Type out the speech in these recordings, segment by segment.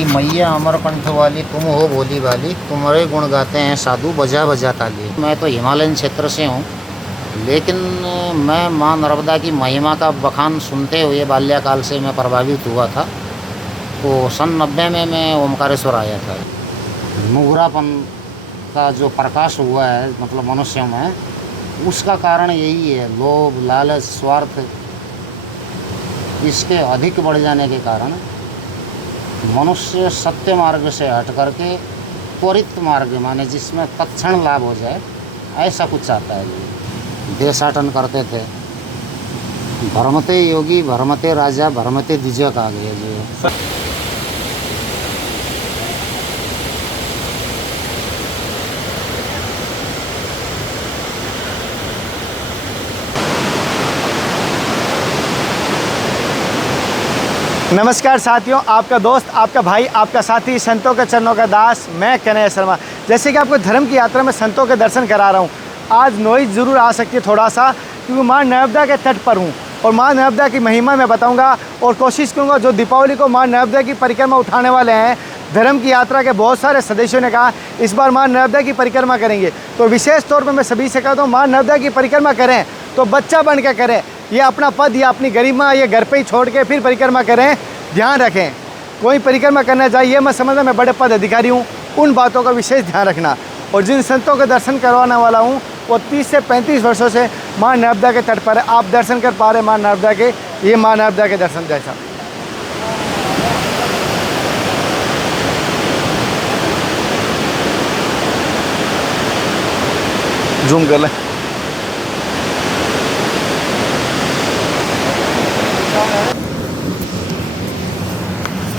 कि मैया अमरकंठ वाली तुम हो भोली भाली, तुम्हारे गुण गाते हैं साधु बजा बजा ताली। मैं तो हिमालयन क्षेत्र से हूँ, लेकिन मैं माँ नर्मदा की महिमा का बखान सुनते हुए बाल्यकाल से मैं प्रभावित हुआ था। तो सन 90 में मैं ओमकारेश्वर आया था। नुगरापन का जो प्रकाश हुआ है मतलब मनुष्यों में, उसका कारण यही है, लोभ लालच स्वार्थ इसके अधिक बढ़ जाने के कारण मनुष्य सत्य मार्ग से हट करके त्वरित मार्ग माने जिसमें तत्क्षण लाभ हो जाए ऐसा कुछ चाहता है। ये देशाटन करते थे, भरमते योगी भरमते राजा भरमते द्विजय कहा गया जो। नमस्कार साथियों, आपका दोस्त, आपका भाई, आपका साथी, संतों के चरणों का दास, मैं कन्हैया शर्मा। जैसे कि आपको धर्म की यात्रा में संतों के दर्शन करा रहा हूँ, आज नॉइज़ ज़रूर आ सकती है थोड़ा सा, क्योंकि माँ नर्मदा के तट पर हूँ और माँ नर्मदा की महिमा मैं बताऊँगा और कोशिश करूँगा। जो दीपावली को माँ नर्मदा की परिक्रमा उठाने वाले हैं, धर्म की यात्रा के बहुत सारे सदस्यों ने कहा इस बार माँ नर्मदा की परिक्रमा करेंगे, तो विशेष तौर पर मैं सभी से कहता हूँ माँ नर्मदा की परिक्रमा करें तो बच्चा बन के करें, ये अपना पद या अपनी गरिमा ये घर पे ही छोड़ के फिर परिक्रमा करें। ध्यान रखें, कोई परिक्रमा करना चाहिए, मैं समझता मैं बड़े पद अधिकारी हूँ, उन बातों का विशेष ध्यान रखना। और जिन संतों के दर्शन करवाने वाला हूँ वो 30 से 35 वर्षों से माँ नर्मदा के तट पर है। आप दर्शन कर पा रहे माँ नर्मदा के, ये माँ नर्मदा के दर्शन जैसा। जूम कर लें।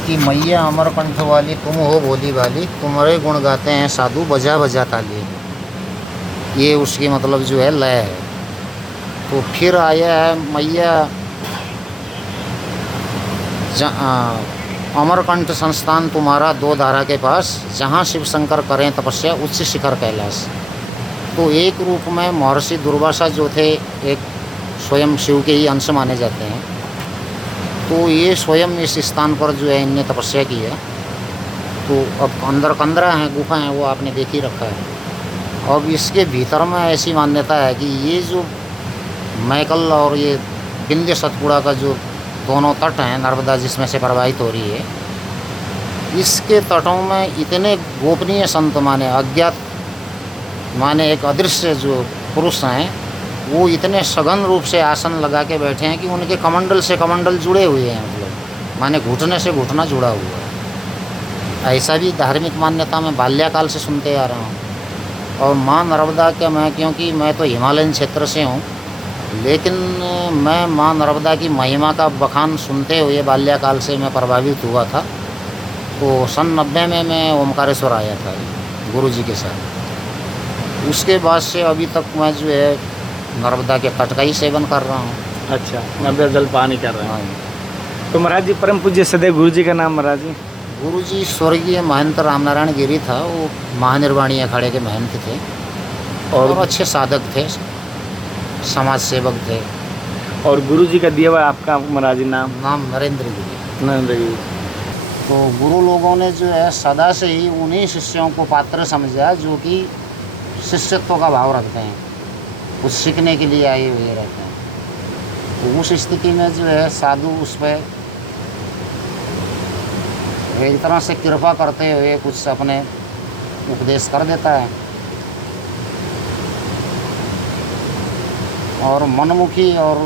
कि मैया अमरकंठ वाली तुम हो भोली भाली, तुम्हारे गुण गाते हैं साधु बजा बजा ताली। ये उसकी मतलब जो है लय है। तो फिर आया है मैया अमरकंठ संस्थान तुम्हारा दो धारा के पास, जहाँ शिव शंकर करें तपस्या उच्च शिखर कैलाश। तो एक रूप में महर्षि दुर्वासा जो थे, एक स्वयं शिव के ही अंश माने जाते हैं, तो ये स्वयं इस स्थान पर जो है इनने तपस्या की है। तो अब अंदर कंदरा हैं, गुफा हैं, वो आपने देख ही रखा है। अब इसके भीतर में ऐसी मान्यता है कि ये जो मैकल और ये विंध्य सतपुड़ा का जो दोनों तट हैं, नर्मदा जिसमें से प्रवाहित हो रही है, इसके तटों में इतने गोपनीय संत माने अज्ञात माने एक अदृश्य जो पुरुष हैं, वो इतने सघन रूप से आसन लगा के बैठे हैं कि उनके कमंडल से कमंडल जुड़े हुए हैं, मतलब माने घुटने से घुटना जुड़ा हुआ है। ऐसा भी धार्मिक मान्यता में बाल्यकाल से सुनते आ रहा हूँ। और माँ नर्मदा के मैं, क्योंकि मैं तो हिमालयन क्षेत्र से हूँ, लेकिन मैं माँ नर्मदा की महिमा का बखान सुनते हुए बाल्यकाल से मैं प्रभावित हुआ था। तो सन 90 में मैं ओमकारेश्वर आया था गुरुजी के साथ। उसके बाद से अभी तक मैं जो है नर्मदा के तट का ही सेवन कर रहा हूँ। अच्छा, नर्मदा जल पानी कर रहे हैं। हाँ। तो महाराज जी, परम पूज्य सदैव गुरु जी का नाम महाराज जी? गुरु जी स्वर्गीय महंत रामनारायण गिरी था, वो महानिर्वाणी अखाड़े के महंत थे और अच्छे साधक थे, समाज सेवक थे। और गुरु जी का दिया हुआ आपका महाराज जी नाम? नाम नरेंद्र गिरी। नरेंद्र गिरी। तो गुरु लोगों ने जो है सदा से ही उन्हीं शिष्यों को पात्र समझा जो कि शिष्यत्व का भाव रखते हैं, कुछ सीखने के लिए आए हुए रहते हैं। तो उस स्थिति में जो है साधु उस पर एक तरह से कृपा करते हुए कुछ अपने उपदेश कर देता है। और मनमुखी और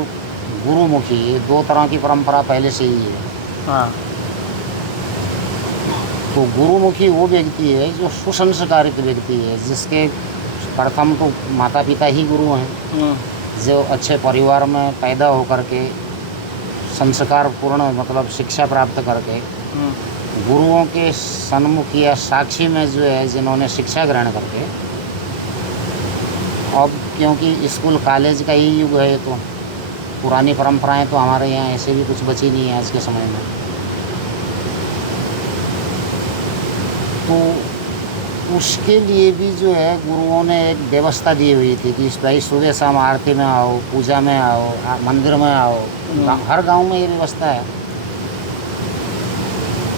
गुरुमुखी, ये दो तरह की परंपरा पहले से ही है। हाँ। तो गुरुमुखी वो व्यक्ति है जो सुसंस्कारित व्यक्ति है, जिसके प्रथम तो माता पिता ही गुरु हैं, जो अच्छे परिवार में पैदा होकर के संस्कार पूर्ण मतलब शिक्षा प्राप्त करके गुरुओं के सन्मुख या साक्षी में जो है जिन्होंने शिक्षा ग्रहण करके, अब क्योंकि स्कूल कॉलेज का ही युग है, तो पुरानी परंपराएं तो हमारे यहाँ ऐसे भी कुछ बची नहीं है आज के समय में। तो उसके लिए भी जो है गुरुओं ने एक व्यवस्था दी हुई थी कि भाई सुबह शाम आरती में आओ, पूजा में आओ, मंदिर में आओ। हर गांव में ये व्यवस्था है।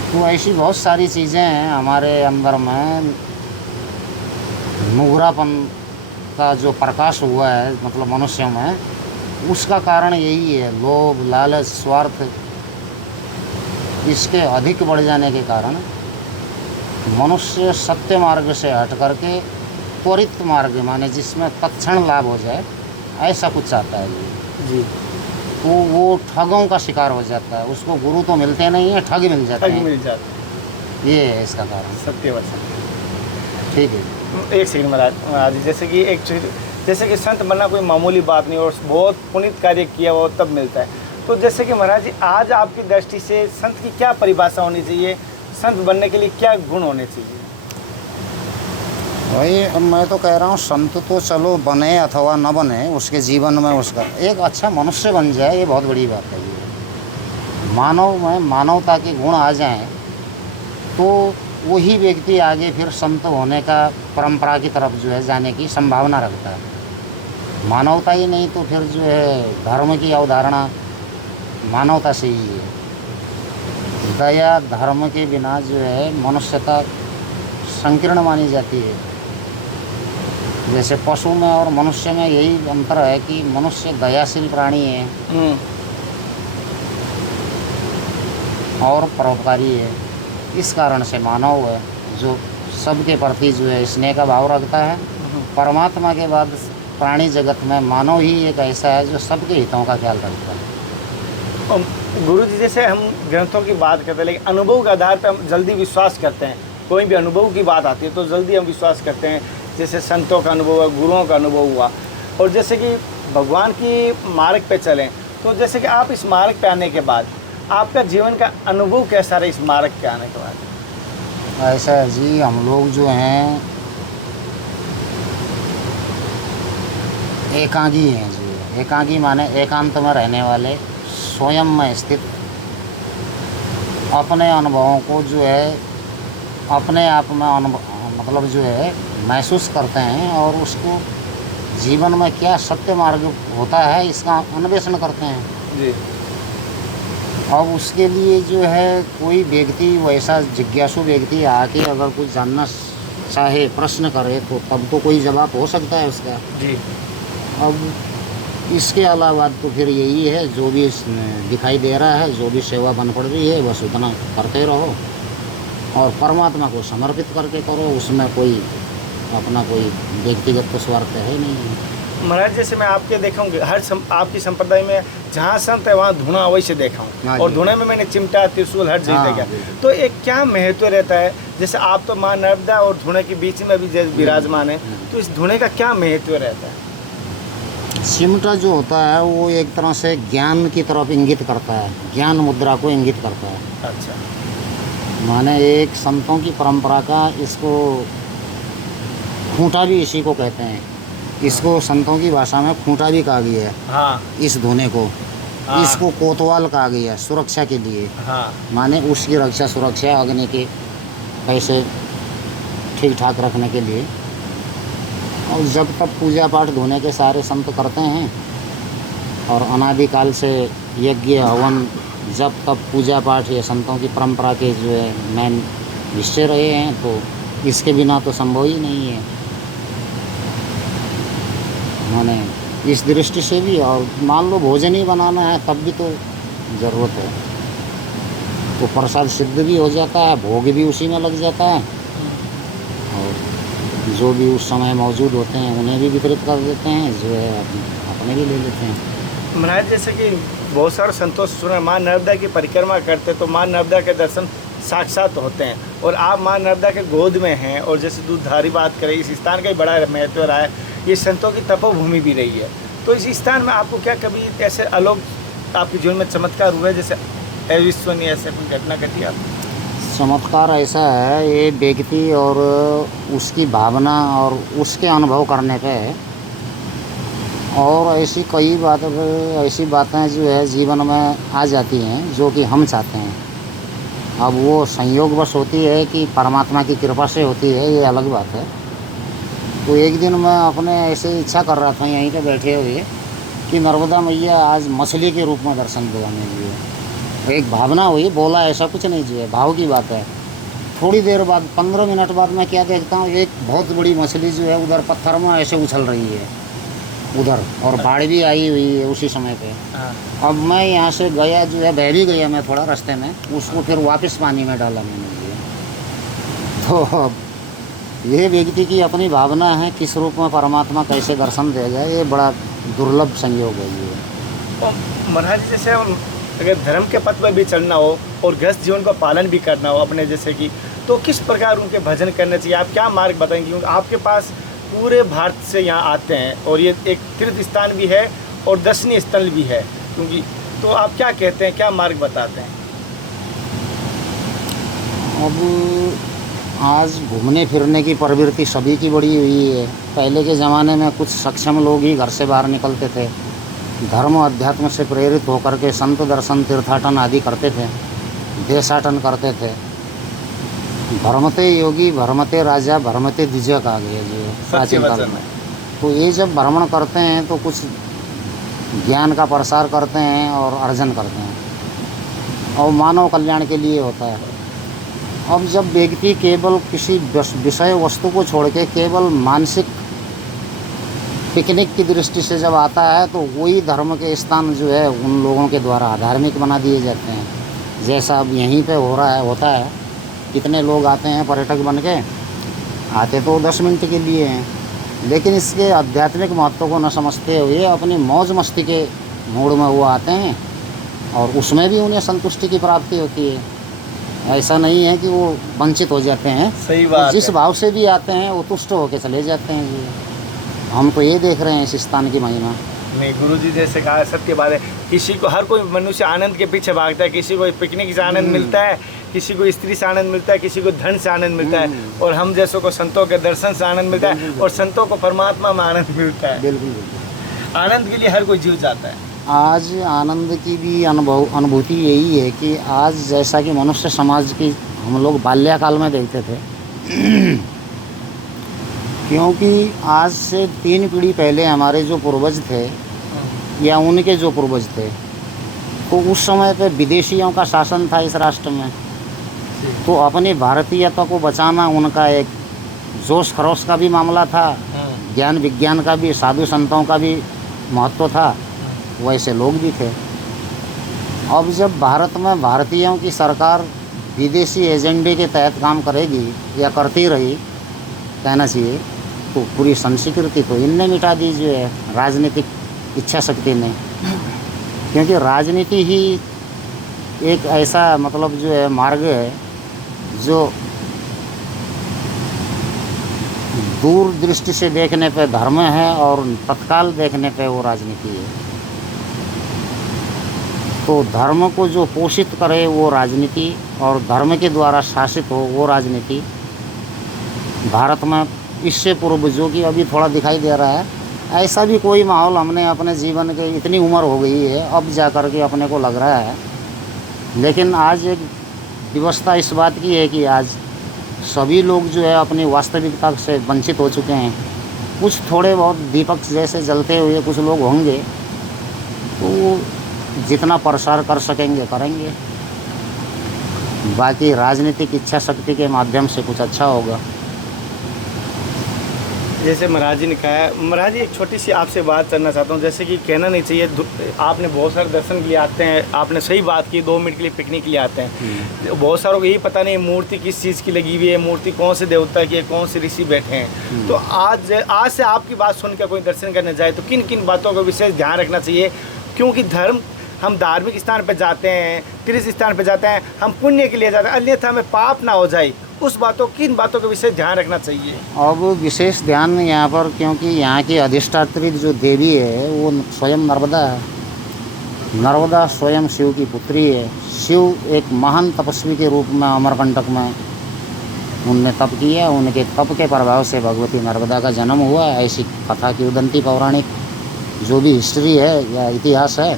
तो ऐसी बहुत सारी चीज़ें हैं हमारे अंदर में, नुगरापन का जो प्रकाश हुआ है मतलब मनुष्यों में, उसका कारण यही है। लोभ, लालच, स्वार्थ इसके अधिक बढ़ जाने के कारण मनुष्य सत्य मार्ग से हट करके त्वरित मार्ग, माने जिसमें तत्क्षण लाभ हो जाए, ऐसा कुछ चाहता है ये। जी। तो वो ठगों का शिकार हो जाता है। उसको गुरु तो मिलते नहीं है, ठग मिल जाते ठग हैं। मिल जाते ये है इसका कारण। सत्य वचन। ठीक है। एक सेकंड महाराज जी, जैसे कि एक चीज, जैसे कि संत बनना कोई मामूली बात नहीं और बहुत पुनीत कार्य किया वो तब मिलता है। तो जैसे कि महाराज जी आज आपकी दृष्टि से संत की क्या परिभाषा होनी चाहिए, संत बनने के लिए क्या गुण होने चाहिए? वही अब मैं तो कह रहा हूँ, संत तो चलो बने अथवा न बने, उसके जीवन में उसका एक अच्छा मनुष्य बन जाए, ये बहुत बड़ी बात है। ये मानव में मानवता के गुण आ जाएं तो वही व्यक्ति आगे फिर संत होने का परंपरा की तरफ जो है जाने की संभावना रखता है। मानवता ही नहीं तो फिर जो है धर्म की अवधारणा मानवता से ही है। दया धर्म के बिना जो है मनुष्यता संकीर्ण मानी जाती है। जैसे पशु में और मनुष्य में यही अंतर है कि मनुष्य दयाशील प्राणी है और परोपकारी है। इस कारण से मानव है जो सबके प्रति जो है स्नेह का भाव रखता है। परमात्मा के बाद प्राणी जगत में मानव ही एक ऐसा है जो सबके हितों का ख्याल रखता है। गुरु जी जैसे हम ग्रंथों की बात करते हैं, लेकिन अनुभव के आधार पर हम जल्दी विश्वास करते हैं। कोई भी अनुभव की बात आती है तो जल्दी हम विश्वास करते हैं। जैसे संतों का अनुभव हुआ, गुरुओं का अनुभव हुआ, और जैसे कि भगवान की मार्ग पे चलें, तो जैसे कि आप इस मार्ग पे आने के बाद आपका जीवन का अनुभव कैसा रहा इस मार्ग पे आने के बाद? ऐसा है जी, हम लोग जो हैं एकांगी हैं जी। एकांगी माने एकांत में रहने वाले, स्वयं में स्थित, अपने अनुभवों को जो है अपने आप में मतलब जो है महसूस करते हैं और उसको जीवन में क्या सत्य मार्ग होता है इसका अन्वेषण करते हैं जी। अब उसके लिए जो है कोई व्यक्ति वैसा जिज्ञासु व्यक्ति आके अगर कुछ जानना चाहे, प्रश्न करे, तो तब तो कोई जवाब हो सकता है उसका जी। अब इसके अलावा तो फिर यही है, जो भी दिखाई दे रहा है, जो भी सेवा बन पड़ रही है, बस उतना करते रहो और परमात्मा को समर्पित करके करो। उसमें कोई अपना कोई व्यक्तिगत तो स्वार्थ है नहीं। महाराज जैसे मैं आपके देखा हूँ हर आपकी संप्रदाय में जहाँ संत है वहाँ धुना अवश्य देखा हूँ, और धुने में मैंने चिमटा, त्रिशूल हर चीज़ देखा। तो एक क्या महत्व रहता है? जैसे आप तो माँ नर्मदा और धुने के बीच में भी जैसे विराजमान है, तो इस धुने का क्या महत्व रहता है? चिमटा जो होता है वो एक तरह से ज्ञान की तरफ इंगित करता है, ज्ञान मुद्रा को इंगित करता है। अच्छा। माने एक संतों की परंपरा का, इसको खूंटा भी इसी को कहते हैं। इसको संतों की भाषा में खूंटा भी कहा गया है। हाँ। इस धुने को, हाँ। इसको कोतवाल कहा गया है सुरक्षा के लिए। हाँ। माने उसकी रक्षा, सुरक्षा अग्नि के कैसे ठीक ठाक रखने के लिए। और जब तक पूजा पाठ धुने के सारे संत करते हैं और अनादिकाल से यज्ञ हवन जब तक पूजा पाठ ये संतों की परंपरा के जो है मेन विषय रहे हैं, तो इसके बिना तो संभव ही नहीं है। माने इस दृष्टि से भी, और मान लो भोजन ही बनाना है तब भी तो ज़रूरत है, तो प्रसाद सिद्ध भी हो जाता है, भोग भी उसी में लग जाता है, और जो भी उस समय मौजूद होते हैं उन्हें भी वितरित कर देते हैं, जो है अपने भी ले लेते हैं। महाराज जैसे कि बहुत सारे संतोष सुना माँ नर्मदा की परिक्रमा करते तो माँ नर्मदा के दर्शन साक्षात होते हैं, और आप माँ नर्मदा के गोद में हैं। और जैसे दूधधारी बात करें, इस स्थान का ही बड़ा महत्व रहा है, ये संतों की तपोभूमि भी रही है। तो इस स्थान में आपको क्या कभी ऐसे अलौकिक आपके जीवन में चमत्कार हुआ है, जैसे अविश्वसनीय ऐसे कोई घटना घटी आप? चमत्कार ऐसा है, ये व्यक्ति और उसकी भावना और उसके अनुभव करने पे है। और ऐसी कई ऐसी बातें जो है जीवन में आ जाती हैं जो कि हम चाहते हैं। अब वो संयोगवश होती है कि परमात्मा की कृपा से होती है, ये अलग बात है। तो एक दिन मैं अपने ऐसे इच्छा कर रहा था यहीं पे बैठे हुए कि नर्मदा मैया आज मछली के रूप में दर्शन दो हमें लिए। एक भावना हुई, बोला, ऐसा कुछ नहीं जी है, भाव की बात है। थोड़ी देर बाद 15 मिनट बाद मैं क्या देखता हूँ, एक बहुत बड़ी मछली जो है उधर पत्थर में ऐसे उछल रही है उधर, और बाढ़ भी आई हुई है उसी समय पे। अब मैं यहाँ से गया जो है, बह भी गया मैं थोड़ा रास्ते में, उसको फिर वापस पानी में डाला मैंने जी। तो अब ये व्यक्ति की अपनी भावना है, किस रूप में परमात्मा कैसे दर्शन देगा, ये बड़ा दुर्लभ संयोग है ये। तो महाराज जी, जैसे अगर धर्म के पथ पर भी चलना हो और गृहस्थ जीवन का पालन भी करना हो अपने जैसे कि, तो किस प्रकार उनके भजन करने चाहिए, आप क्या मार्ग बताएंगे? क्योंकि आपके पास पूरे भारत से यहाँ आते हैं और ये एक तीर्थ स्थान भी है और दर्शनीय स्थल भी है, क्योंकि तो आप क्या कहते हैं, क्या मार्ग बताते हैं? अब आज घूमने फिरने की प्रवृत्ति सभी की बड़ी हुई है। पहले के ज़माने में कुछ सक्षम लोग ही घर से बाहर निकलते थे, धर्म अध्यात्म से प्रेरित होकर के संत दर्शन तीर्थाटन आदि करते थे, देशाटन करते थे। भ्रमते योगी भ्रमते राजा भ्रमते द्विजय कहा गया जी प्राचीन काल में। तो ये जब भ्रमण करते हैं तो कुछ ज्ञान का प्रसार करते हैं और अर्जन करते हैं, और मानव कल्याण के लिए होता है। अब जब व्यक्ति केवल किसी विषय वस्तु को छोड़ के केवल मानसिक पिकनिक की दृष्टि से जब आता है, तो वही धर्म के स्थान जो है उन लोगों के द्वारा अधार्मिक बना दिए जाते हैं। जैसा अब यहीं पे हो रहा है, होता है, कितने लोग आते हैं पर्यटक बन के, आते तो 10 मिनट के लिए हैं, लेकिन इसके आध्यात्मिक महत्व को न समझते हुए अपनी मौज मस्ती के मूड में वो आते हैं, और उसमें भी उन्हें संतुष्टि की प्राप्ति होती है। ऐसा नहीं है कि वो वंचित हो जाते हैं। सही बात। जिस भाव से भी आते हैं वो तुष्ट होकर चले जाते हैं जी। हम तो ये देख रहे हैं इस स्थान की महिमा। नहीं, गुरुजी जैसे कहा सत्य बात है, किसी को, हर कोई मनुष्य आनंद के पीछे भागता है, किसी को पिकनिक से आनंद मिलता है, किसी को स्त्री से आनंद मिलता है, किसी को धन से आनंद मिलता है, और हम जैसों को संतों के दर्शन से आनंद मिलता है, और संतों को परमात्मा में आनंद मिलता है। बिल्कुल बिल्कुल। आनंद के लिए हर कोई जीव जाता है। आज आनंद की भी अनुभूति यही है कि आज जैसा कि मनुष्य समाज की हम लोग बाल्यकाल में देखते थे, क्योंकि आज से 3 पीढ़ी पहले हमारे जो पूर्वज थे या उनके जो पूर्वज थे, तो उस समय पे विदेशियों का शासन था इस राष्ट्र में, तो अपनी भारतीयता को बचाना उनका एक जोश खरोश का भी मामला था, ज्ञान विज्ञान का भी, साधु संतों का भी महत्व था, वैसे लोग भी थे। अब जब भारत में भारतीयों की सरकार विदेशी एजेंडे के तहत काम करेगी या करती रही, कहना चाहिए, तो पूरी संस्कृति तो इनने मिटा दी जो है राजनीतिक इच्छा शक्ति ने। क्योंकि राजनीति ही एक ऐसा मतलब जो है मार्ग है जो दूर दृष्टि से देखने पे धर्म है और तत्काल देखने पे वो राजनीति है। तो धर्म को जो पोषित करे वो राजनीति, और धर्म के द्वारा शासित हो वो राजनीति। भारत में इससे पूर्व जो कि अभी थोड़ा दिखाई दे रहा है, ऐसा भी कोई माहौल हमने अपने जीवन के, इतनी उम्र हो गई है अब जा कर के अपने को लग रहा है। लेकिन आज एक विवशता इस बात की है कि आज सभी लोग जो है अपनी वास्तविकता से वंचित हो चुके हैं। कुछ थोड़े बहुत दीपक जैसे जलते हुए कुछ लोग होंगे, तो जितना प्रसार कर सकेंगे करेंगे, बाकी राजनीतिक इच्छा शक्ति के माध्यम से कुछ अच्छा होगा। जैसे महाराज जी ने कहा है, महाराज जी एक छोटी सी आपसे बात करना चाहता हूँ। जैसे कि कहना नहीं चाहिए, आपने बहुत सारे दर्शन के लिए आते हैं, आपने सही बात की, 2 मिनट के लिए पिकनिक के लिए आते हैं। बहुत सारों को यही पता नहीं मूर्ति किस चीज़ की लगी हुई है, मूर्ति कौन से देवता की है, कौन से ऋषि बैठे हैं। तो आज से आपकी बात सुनकर कोई दर्शन करने जाए तो किन किन बातों का विशेष ध्यान रखना चाहिए? क्योंकि धर्म, हम धार्मिक स्थान पर जाते हैं, तीर्थ स्थान पर जाते हैं, हम पुण्य के लिए जाते हैं, अन्यथा हमें पाप ना हो जाए, उस बातों, किन बातों का विशेष ध्यान रखना चाहिए? अब विशेष ध्यान यहाँ पर, क्योंकि यहाँ की अधिष्ठात्री जो देवी है वो स्वयं नर्मदा है। नर्मदा स्वयं शिव की पुत्री है। शिव एक महान तपस्वी के रूप में अमरकंटक में उनने तप किया, उनके तप के प्रभाव से भगवती नर्मदा का जन्म हुआ, ऐसी कथा की उदंती पौराणिक जो भी हिस्ट्री है या इतिहास है।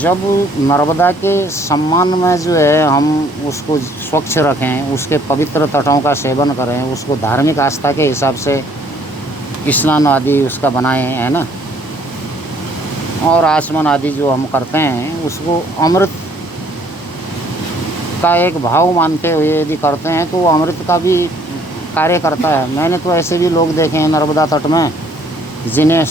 जब नर्मदा के सम्मान में जो है हम उसको स्वच्छ रखें, उसके पवित्र तटों का सेवन करें, उसको धार्मिक आस्था के हिसाब से स्नान आदि उसका बनाएं, है ना, और आचमन आदि जो हम करते हैं, उसको अमृत का एक भाव मानते हुए यदि करते हैं तो वो अमृत का भी कार्य करता है। मैंने तो ऐसे भी लोग देखे हैं नर्मदा तट में जिन्हें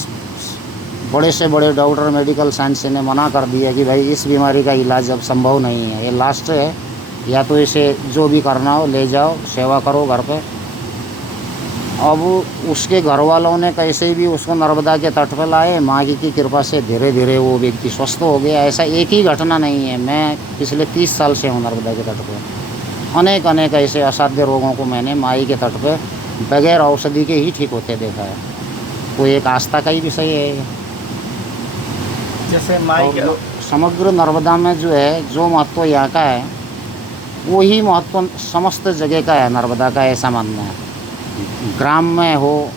बड़े से बड़े डॉक्टर मेडिकल साइंस ने मना कर दिया कि भाई इस बीमारी का इलाज अब संभव नहीं है, ये लास्ट है, या तो इसे जो भी करना हो ले जाओ, सेवा करो घर पे। अब उसके घर वालों ने कैसे भी उसको नर्मदा के तट पर लाए, माँ की कृपा से धीरे धीरे वो व्यक्ति स्वस्थ हो गया। ऐसा एक ही घटना नहीं है, मैं पिछले 30 साल से हूँ नर्मदा के तट पर। अनेक ऐसे असाध्य रोगों को मैंने माई के तट पर बगैर औषधि के ही ठीक होते देखा है। तो एक आस्था का ही विषय है। जैसे माई के समग्र नर्मदा में जो है, जो महत्व यहाँ का है वही महत्व समस्त जगह का है नर्मदा का, ऐसा मानना है। ग्राम में हो,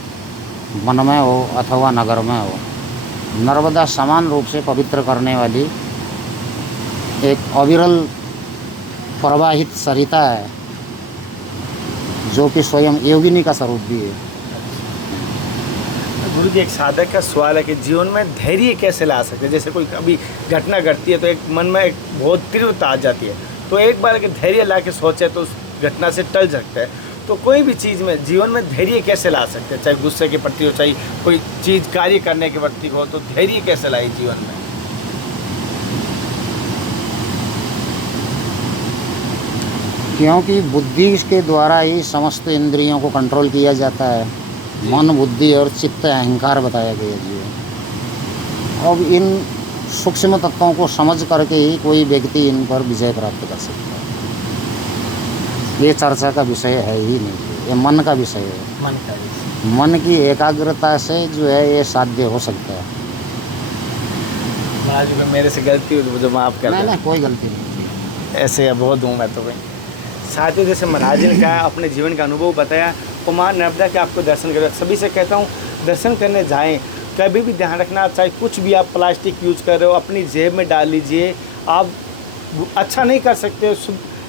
वन में हो अथवा नगर में हो, नर्मदा समान रूप से पवित्र करने वाली एक अविरल प्रवाहित सरिता है, जो कि स्वयं योगिनी का स्वरूप भी है। गुरु जी, एक साधक का सवाल है कि जीवन में धैर्य कैसे ला सकते हैं? जैसे कोई कभी घटना घटती है तो एक मन में एक बहुत तीव्रता आ जाती है, तो एक बार अगर धैर्य ला के सोचे तो उस घटना से टल सकता है। तो कोई भी चीज़ में जीवन में धैर्य कैसे ला सकते हैं? चाहे गुस्से के प्रति हो, चाहे कोई चीज़ कार्य करने के प्रति हो, तो धैर्य कैसे लाए जीवन में? क्योंकि बुद्धि के द्वारा ही समस्त इंद्रियों को कंट्रोल किया जाता है। मन, बुद्धि और चित्त, अहंकार बताया गया जी। अब इन सूक्ष्म तत्वों को समझ करके ही कोई व्यक्ति इन पर विजय प्राप्त कर सकता है। ये चर्चा का विषय है ही नहीं, ये मन का विषय है। मन की एकाग्रता से जो है ये साध्य हो सकता है। महाराज जी, मेरे से गलती हुई तो मुझे माफ़ कर दें। नहीं, कोई गलती नहीं। ऐसे बहुत हूँ मैं तो भाई। साथियों, जैसे महाराज ने कहा, अपने जीवन का अनुभव बताया, और माँ नर्मदा के आपको दर्शन करें। सभी से कहता हूँ दर्शन करने जाएं। कभी भी ध्यान रखना, चाहे कुछ भी आप प्लास्टिक यूज़ कर रहे हो अपनी जेब में डाल लीजिए। आप अच्छा नहीं कर सकते,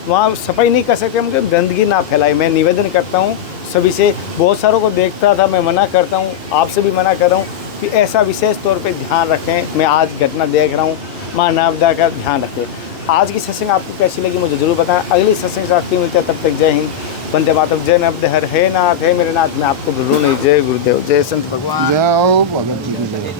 वहाँ सफाई नहीं कर सकते, मतलब गंदगी ना फैलाए। मैं निवेदन करता हूँ सभी से। बहुत सारों को देखता था, मैं मना करता हूँ, आपसे भी मना कर रहा हूँ कि ऐसा विशेष तौर पे ध्यान रखें। मैं आज घटना देख रहा हूँ, माँ नर्मदा का ध्यान रखें। आज की सत्संग आपको कैसी लगी मुझे ज़रूर बताएं। अगली सत्संग से आपकी मिलते हैं, तब तक जय हिंद, वंदे मातरम, जय नर्मदे हर, हे नाथ, हे मेरे नाथ। मैं आपको भूलूँ नहीं। जय गुरुदेव, जय संत भगवान, जय हो भगत जी की जय।